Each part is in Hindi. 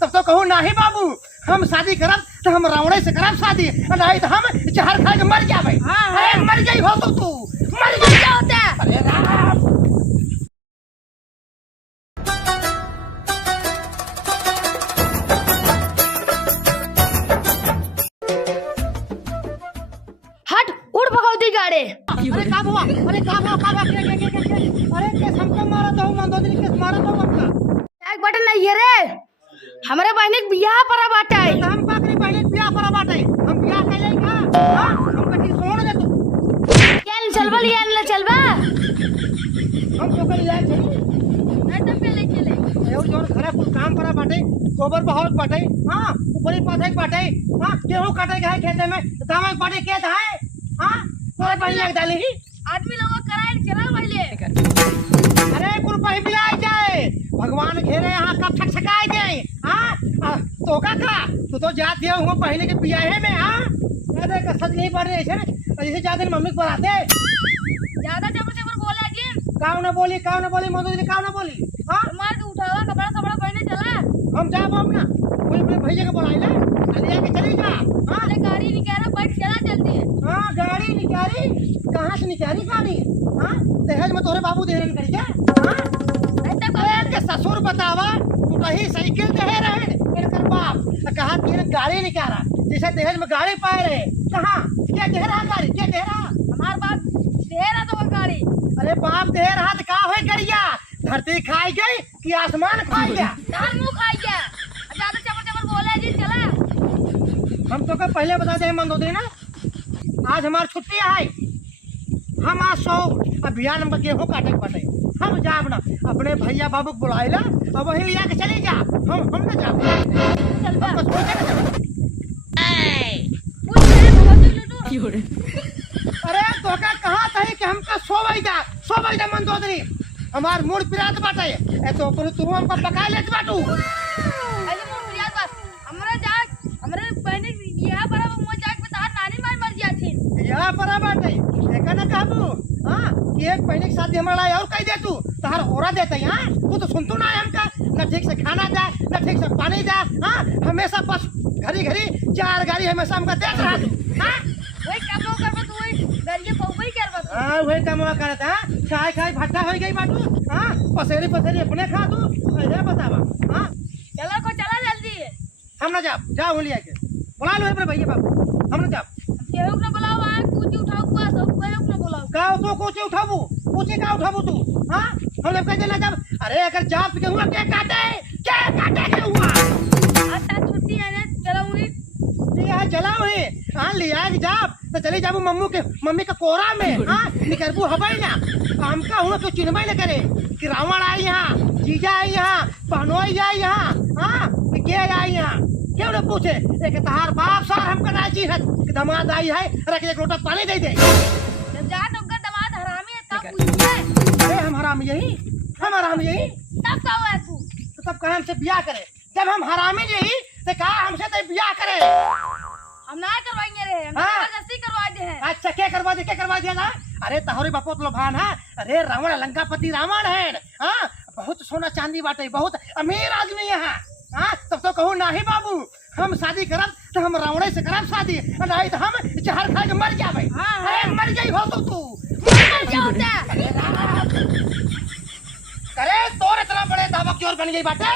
तब तो कहूँ नहीं बाबू, हम शादी करब तो हम रावणे से करब शादी, नहीं तो हम जहर खा के मर जाबे। अरे मर गई हो तो तू मर गई क्या होता है? अरे राम हट उड़ भगवती गाड़े। अरे का हुआ? अरे का हुआ? का अरे केस हमको मारा तो मंदोदरी केस मारा तो अपना एक बटन नहीं है रे, हमारे बहनी के बियाह पर बाटे। हम पाकरी पहले बियाह पर बाटे, हम बियाह कैले का? हां हम कठी सोण दे तू क्या चलबा लिया न चलबा, हम तो कल जाए चली नहीं तब पे ले चले। एउ जोर घरे कुल काम करा बाटे, गोबर बहाव बाटे, हां ऊपरी पाथे बाटे, हां गेहूं काटे के है खेते में, दामा बाटे के है, हां तोरे पहले एक डाली ही आदमी लोग कराए चला पहले। अरे कुल पही बिलाई जाए, भगवान घेरे यहाँ कब छकछकाए जाए। हां तो का तू तो जात दिया हुआ पहले के बियाहे में। हां अरे कसत नहीं पड़ रही है जैसे ज्यादा मम्मी को आते ज्यादा जबर जबर बोला जी, काऊ ना बोली मंदोदरी काऊ ना बोली। हां मार के उठावा कपड़ा सबड़ा पहने चला। हम जाब हम ना कोई अपने भैया के बुलाइले अलिया के चली जा। हां अरे गाड़ी निकाला बैठ चला जल्दी। हां गाड़ी निकाली कहां से निकाली गाड़ी? हां दहेज में तोरे बाबू देहरन कर जा। हां नहीं तब अरे के ससुर बतावा तू कहीं साइकिल दे रहे इनकर बाप कहा कि गाड़ी निकाला जैसे दहेज में गाड़ी पाए रहे। कहां क्या दे रहा गाड़ी? क्या दे रहा? हमार बाप ढेरा तो गाड़ी। अरे बाप दे रहा तो का होई गरिया? धरती खाई गई कि आसमान खाई गया? दाल मुंह खाई गया, ज्यादा जबर जबर बोला जी चला। हम तो का पहले बता दे मंदोदरी ना, आज हमार छुट्टी है, हम आज 100 अभियान में गेहूं काटे पड़े, हम जाब ना अपने भैया बाबू को बुलाइला और वही लिया के चली जा। हम ना जाब चल बा हम बस पहुंचे ना जाब। कुछ है बहुत लूटू। अरे तो का कहा था कि हमका 100 बैदा मंदोदरी हमार मूड पिरात बाटे ए तो पर तू हमको पका लेत बाटू। अरे मोर याद बस हमरा जाग हमरे बहनी बियाह पर मो जाग बता नानी मार मर गया थी। यहाँ पर बाटे देखा ना कहबू। हां कि एक महीने के साथ हमारा और कह दे तू तहार ओरा देते। हां तू तो सुनतू ना है हमका, न ठीक से खाना जाए न ठीक से पानी जाए। हां हमेशा बस घड़ी घड़ी 4 गाड़ी हमेशा हमका देत रहा तू। हां वही काम करबो तू, वही गरिए बहुबई करबो तू। हां वही काम करत। हां खाई खाई भट्टा हो गई बाटू। हां पसेरी अपने खा तू अरे बतावा। हां चलो को चला जल्दी। हम ना जाओ लिया के बुला लो अपने भैया बाबू, हम ना जाओ। केहू न बुलाओ, आ कुछ उठाओ पास हो केहू न बुलाओ। का तो कुछ उठाबू पूछे का उठाबू तू? हां हम लोग कह देना जब अरे अगर जाप के हुआ क्या काटे के हुआ आता छुट्टी है ना, चलो हुई ये जलाओ है। हां लिया के जाप तो चली जाबू मम्मी का कोरा में। हां निकरबू हवाई ना काम का हुआ तो चिन्हबे न करे कि रावण आई यहाँ, जीजा आई यहाँ, पहनोई आई यहाँ। हां कि के आई यहाँ क्यों न पूछे? एक तहार बाप सार हमका राजी है कि दामाद आई है, रख एक लोटा पानी दे दे। जब जा तुमका दामाद हरामी है तब पूछिए। अरे हम हराम यही तब का हुआ तू? तो तब कहा हमसे ब्याह करे? जब हम हरामी यही तो कहा हमसे तो ब्याह करे। हम ना करवाएंगे रे, हम हाँ। जबरदस्ती करवा दे हैं। अच्छा क्या करवा दिया ना? अरे तहरी बापो तो लोभान है। अरे रावण लंकापति रावण है। हाँ बहुत सोना चांदी बाटे, बहुत अमीर आदमी है। हाँ तब तो कहूँ नहीं बाबू, हम शादी करब तो हम रावणे से करब शादी, नहीं तो हम जहर खा के मर जाबे। अरे मर गई हो तो तू क्या होता है? अरे तोरे इतना बड़े दावा की ओर बन गई बाटे,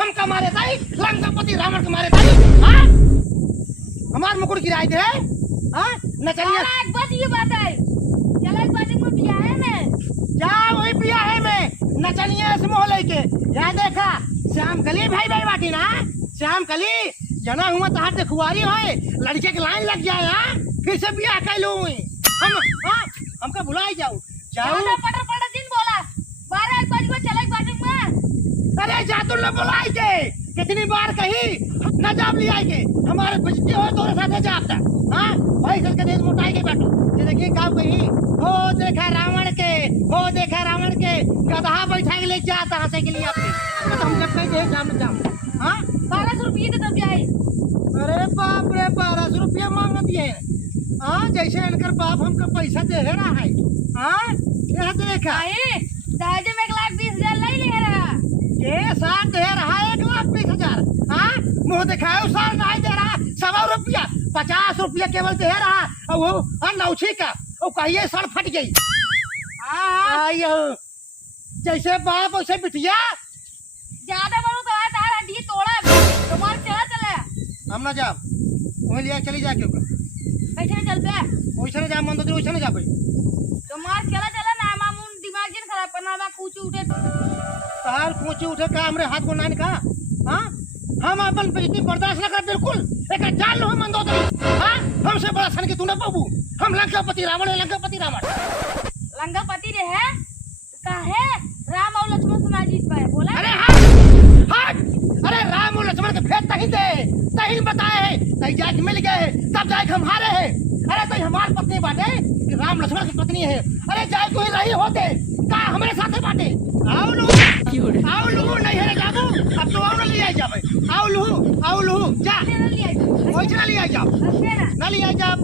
हम का मारे ताई लंकापति रावण के मारे ताई। हाँ हमार मुकुट गिराए थे। हाँ न चलिए एक बात ये बात है, चलो एक बात में बियाह में जा वही बियाहे में न चलिए इस मोह लेके। यहाँ देखा श्याम कली भाई बाटी ना, श्याम कली जना हुआ तहार से खुआरी होए लड़के के लाइन लग जाए। हाँ फिर से बियाह कर लूँ हम। हाँ हमका भुलाई जाऊँ पटर दिन बोला 12 एक बजे चले एक बात में। अरे जा तू न बुलाई के कितनी बार कही न जाब लिया के हमारे बचते हो तोरे साथे जाता। हाँ भाई सर के देश मोटाई के बैठो ये देखिए का कही हो देखा रावण के गधा बैठा के ले जाता हंसे के लिए अपने तो हम जब कहीं जाम। हाँ 1200 रुपये दे तब जाए। अरे बाप रे 1200 रुपया मांग दिए। हाँ जैसे इनकर बाप हमको पैसा दे रहा है। हाँ यह देखा दहेज में 1,20,000 नहीं ले रहा के साथ दे रहा है 1,20,000। हाँ मुँह दिखाए सार नहीं दे रहा, 100 रुपया 50 रुपया केवल दे रहा, और वो नौछी का वो कहिए सड़ फट गई। आयो जैसे बाप वैसे बिटिया। ज्यादा बोलूं तो तार हड्डी तोड़ा तुम्हारे चला चले हम ना जा वही लिया चली जा, क्यों कैसे चल पे वैसे ना जा मन तो वैसे ना जा भाई, तुम्हारे चला चला ना मामून दिमाग जिन खराब करना मैं कुछ उठे तार पूछी उठे का हमरे हाथ को नान का। हाँ हम अपन बेइज्जती बर्दाश्त न कर, बिल्कुल एक जान लो मन दो। हाँ हमसे बड़ा सन की तू ना बाबू, हम लंकापति रावण है, लंकापति रावण। लंकापति रे है काहे राम और लक्ष्मण समाज इस पर बोला। अरे हट हट, अरे राम और लक्ष्मण के भेद तही दे तही बताए है, तही जाके मिल गए तब जाके हम हारे है। अरे तो हमारी पत्नी बाटे कि राम लक्ष्मण की पत्नी है, अरे जाए कोई रही होते का हमारे साथ बाटे। आओ लू नहीं है जाबू, अब तो आओ ना लिया जाबे, आओ लू जा वैसे ना लिया जाओ, ना लिया जाओ,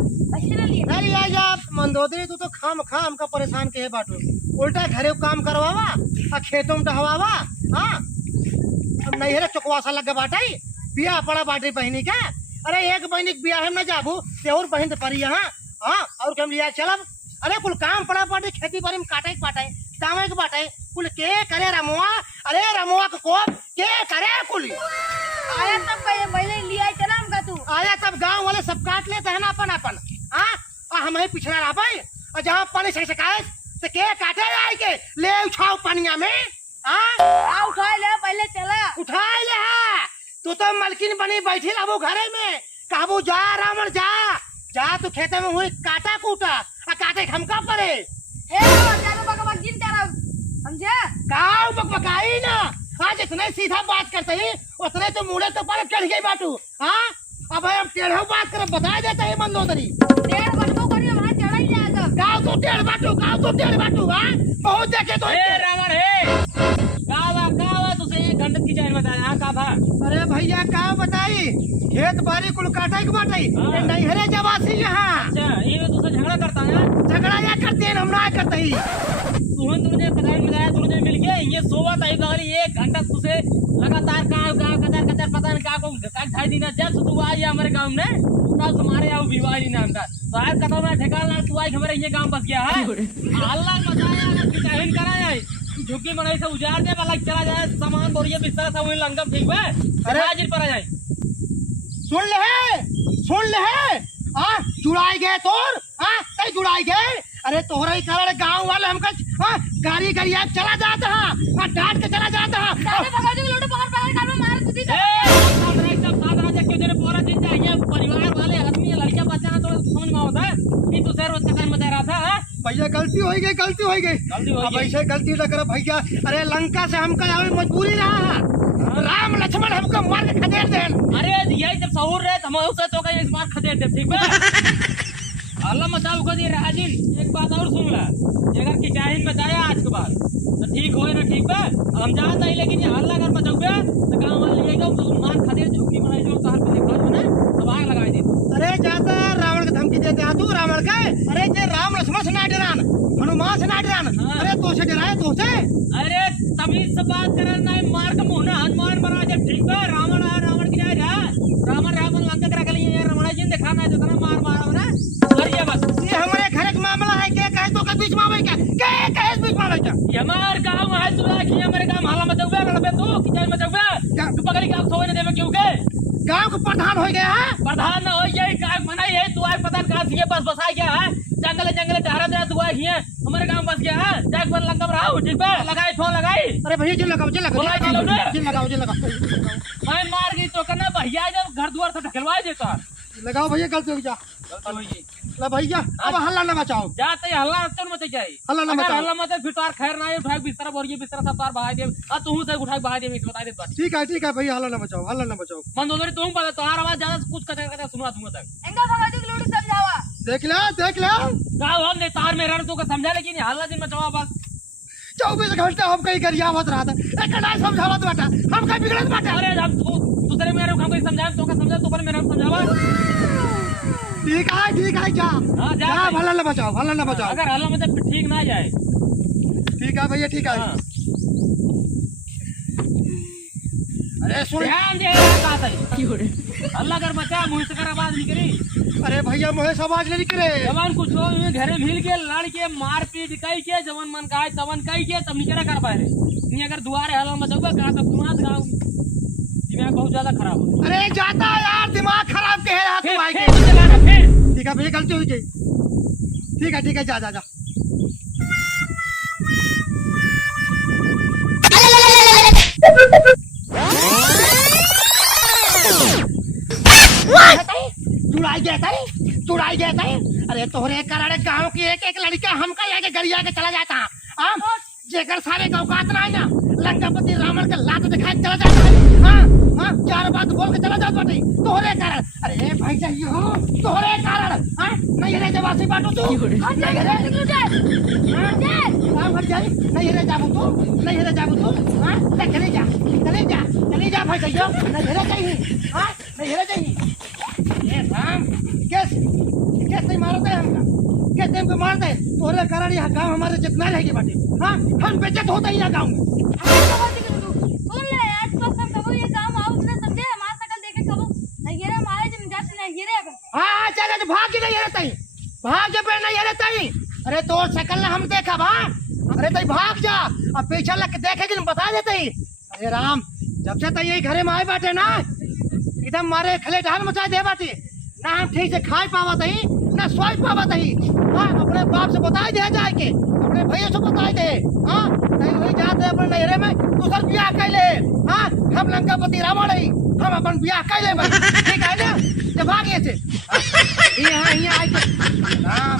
ना लिया जाओ। मंदोदरी तू तो खाम का परेशान के है बाटू, उल्टा घरे काम करवावा और खेतों में टहवावा। हाँ अब नहीं है चुकवासा लग बाटा ही बिया पड़ा बाटे बहनी का। अरे एक बहनी के बिया हम ना जाबू ते और बहन पर यहाँ। हाँ और कम लिया चलब, अरे कुल काम पड़ा बाटे, खेती बाड़ी में काटे पाटे दामे के बाटे कुल के करे रमुआ। अरे रमुआ को के करे कुल आया तब पहले लिया चला हमका तू आया तब गांव वाले सब काट लेते हैं ना अपन। हाँ हम ही पिछड़ा रहा भाई, और जहाँ पानी से शिकायत तो के काटे आए के ले उठाओ पानिया में। हाँ उठा ले पहले चला उठा ले, तू तो मलकिन बनी बैठी रहो घरे में, कहबू जा रावण जा जा, तू खेते में हुई काटा कूटा और काटे खमका पड़े। हे बक जिन तेरा समझे गाँव बकबकाई ना, आज इतने सीधा बात करते ही उतने तो मुड़े तो पर चढ़ गई बाटू। हाँ अब हम टेढ़ो बात कर बता देते है मंदोदरी, टेढ़ बटको करियो वहां चढ़ ही जाएगा। गाँव तो टेढ़ बाटू। हाँ बहुत देखे तो रावण है का तुझे ये गंडक की जान बताया का था। अरे भैया का बताई खेत बाड़ी कुल काटे के बाटे नहीं हरे जवासी यहाँ। अच्छा ये तुझसे झगड़ा करता है, झगड़ा या करते हैं हम ना करते ही। तुझे कदाई मिलाया तुझे मिल गया ये सोवा ताई गाली 1 घंटा तुझे लगातार गाँव कतर पता नहीं का को 2.5 दिन जब तू आई हमारे गाँव में तब तुम्हारे यहाँ विवाही नाम था तो आज कदम में ठेकाना तू आई हमारे ये गाँव बस गया है। अल्लाह बताया किचाहिन कराया झुग्गी बनाई से उजाड़ दे वाला चला जाए सामान बोरिया बिस्तर सब वही लंगम ठीक है। अरे हाजिर पर आ जाए सुन ले जुड़ाई गए तोर। कई जुड़ाई गए, अरे तोहरा ही कारण गाँव वाले हमका गाड़ी गरिया चला जाता है डांट के चला जाता है। परिवार वाले आदमी लड़कियां बच्चा तो समझ में होता है कि तू रोज का टाइम बता रहा था। भैया गलती हो गई अब ऐसे गलती न करो भैया। अरे लंका से हमका मजबूरी रहा, राम लक्ष्मण हमको मार के खदेड़ दे। अरे यही जब सहूर रहे तो इस बार खदेड़ दे ठीक है। अल्लाह मचाओ कर दिए राजिन एक बात और सुन ला, अगर किचाहिन बचाया आज के बाद तो ठीक हो ना ठीक है हम जाता ही, लेकिन ये हल्ला कर बचाओगे तो गाँव वाले लेगा मार खदेड़ झुकी बनाई जो शहर पे देखा बना सब आग लगाई दी। अरे जाता रावण के धमकी देते हैं तू रावण का। अरे जे राम लक्ष्मण से ना डरान, हनुमान से ना डरान। अरे तो से डराए तो से। अरे तमीज से बात करना नहीं, मार का मुंह ना हनुमान बना जब ठीक है। रावण की रावण लंका करा के लिए रमणा जी दिखाना है जितना मार ना ये बस ये हमारे घर का मामला है के कहे तो के बीच में आवे क्या के कहे बीच में आवे क्या। ये हमार गांव है तू कि हमारे गांव हाला मत जावे गलबे तो कि जाय मत जावे तू पगली गांव सोए न देवे क्यों के गांव का प्रधान हो गया है। प्रधान न हो ये का मनाई है तू आए पता का ये बस बसा गया है जंगल चाहरा दे तू आई है हमारे गांव बस गया है जाग पर लंगम रहा ठीक है लगाई फोन लगाई। अरे भैया जी लगाओ मैं मार गई तो करना भैया जब घर द्वार से ढकलवा देता लगाओ भैया गलती हो जा ला भैया अब हल्ला न मचाओ जाते हल्ला चल मत जाए हल्ला न मचाओ हल्ला मत फिर तार खैर ना है उठा बिस्तर बोरिए बिस्तर सब तार बहा दे आ तू से उठा बहा दे बता दे ठीक है भैया हल्ला न मचाओ मंदोदरी तुम पता तार आवाज ज्यादा कुछ कचा सुना दूंगा तक इनका भगाजी की लोड़ी समझावा देख ले गाँव हम ने तार में रन तो समझा लेकिन हल्ला दिन मचावा बस 24 घंटे हम कहीं गरिया होत रहा था एक नहीं समझावत बाटा हम कहीं बिगड़त बाटा। अरे हम दूसरे मेरे को कोई समझाए तो का समझा तो पर मेरे को समझावा ठीक है जा हल्ला न बचाओ अगर हल्ला मतलब ठीक ना जाए ठीक है भैया ठीक है। अरे सुन, ध्यान दे बात है अल्लाह कर बचा मुंह से कर आवाज निकली अरे भैया मोहे से आवाज नहीं करे। जवान कुछ हो घरे मिल के लड़ के मार पीट कई के जवन मन का तवन कई के तब निकला कर पाए नहीं अगर दुआरे हला मचोगा कहा तो समाज गाँव दिमाग बहुत ज्यादा खराब हो। अरे जाता यार, दिमाग खराब के है तू भाई के। फिर ठीक है भैया, गलती हुई गई। ठीक है जा जा जा। चुड़ाई गया था। अरे तोहरे कारण गांव की एक एक लड़का हमका लेके गरिया के चला जाता हाँ, जेकर सारे गाँव का ना ना लंकापति रावण का लात दिखाए चला जाता है। हाँ, चार बात बोल के चला जाता बाटी तोहरे कारण। अरे भाई चाहिए हो तोहरे कारण। हाँ, नहीं रे जवासी बाटू तू, नहीं रे जाबू तू, हाँ, चले जा भाई चाहिए, नहीं रे चाहिए, हाँ, नहीं रे चाहिए। ये राम कैसे मारते हैं हमका, कैसे हमको मारते हैं तोहरे कारण। यहाँ गाँव हमारे जितना रहेगी बाटी। हाँ, हम बेइज्जत होते ही ना गाँव में। सुन ले आज तो सब कबो ये काम आओ ना समझे हमार शकल देखे कबो नहीं गिरे मारे जब जाते नहीं गिरे अब हाँ चल भाग के नहीं रहता ही, भाग के पे नहीं रहता ही। अरे तो शकल ना हम देखा बा, अरे तई भाग जा, अब पीछे लग के देखे बता देते ही। अरे राम, जब से तई घरे में आए बाटे ना एकदम मारे खले ढाल मचा दे बाटी ना, हम ठीक से खाए पावत ही ना सोई पावत ही। हाँ, अपने बाप से बताई दे जाए के, अपने भैया से बताई दे। हाँ, नहीं वही जाते अपने नहरे में दूसर ब्याह कर ले। हाँ, हम लंकापति रावण ही, हम अपन ब्याह कर ले भाई। ठीक है ना, जब भागिए थे यहाँ आई राम।